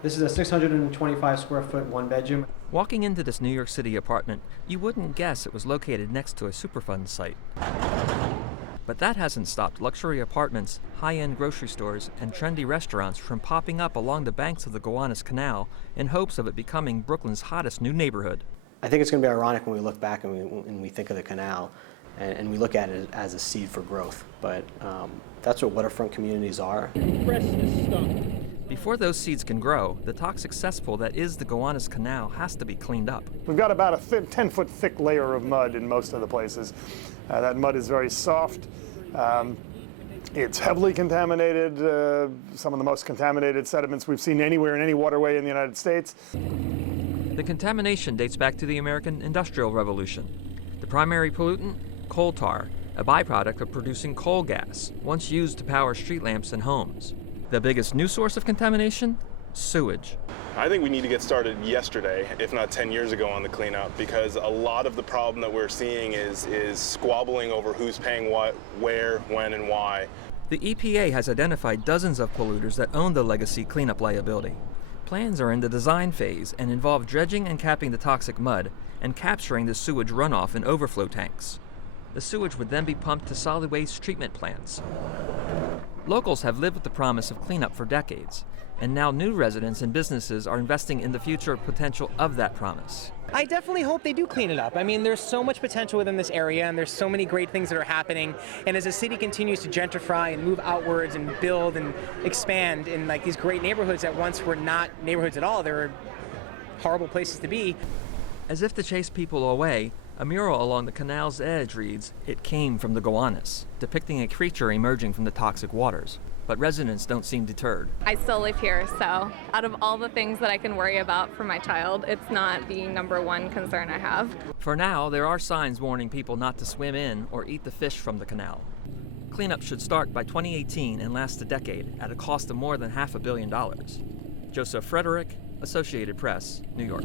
This is a 625 square foot one bedroom. Walking into this New York City apartment, you wouldn't guess it was located next to a Superfund site. But that hasn't stopped luxury apartments, high-end grocery stores, and trendy restaurants from popping up along the banks of the Gowanus Canal in hopes of it becoming Brooklyn's hottest new neighborhood. I think it's going to be ironic when we look back and we think of the canal and we look at it as a seed for growth. But that's what waterfront communities are. Before those seeds can grow, the toxic cesspool that is the Gowanus Canal has to be cleaned up. We've got about a 10-foot thick layer of mud in most of the places. That mud is very soft. It's heavily contaminated, some of the most contaminated sediments we've seen anywhere in any waterway in the United States. The contamination dates back to the American Industrial Revolution. The primary pollutant? Coal tar, a byproduct of producing coal gas, once used to power street lamps and homes. The biggest new source of contamination? Sewage. I think we need to get started yesterday, if not 10 years ago, on the cleanup, because a lot of the problem that we're seeing is squabbling over who's paying what, where, when, and why. The EPA has identified dozens of polluters that own the legacy cleanup liability. Plans are in the design phase and involve dredging and capping the toxic mud and capturing the sewage runoff in overflow tanks. The sewage would then be pumped to solid waste treatment plants. Locals have lived with the promise of cleanup for decades, and now new residents and businesses are investing in the future potential of that promise. I definitely hope they do clean it up. I mean, there's so much potential within this area, and there's so many great things that are happening. And as the city continues to gentrify and move outwards and build and expand in like these great neighborhoods that once were not neighborhoods at all, they were horrible places to be. As if to chase people away, a mural along the canal's edge reads, "It came from the Gowanus," depicting a creature emerging from the toxic waters. But residents don't seem deterred. I still live here, so out of all the things that I can worry about for my child, it's not the number one concern I have. For now, there are signs warning people not to swim in or eat the fish from the canal. Cleanup should start by 2018 and last a decade at a cost of more than $500 million. Joseph Frederick, Associated Press, New York.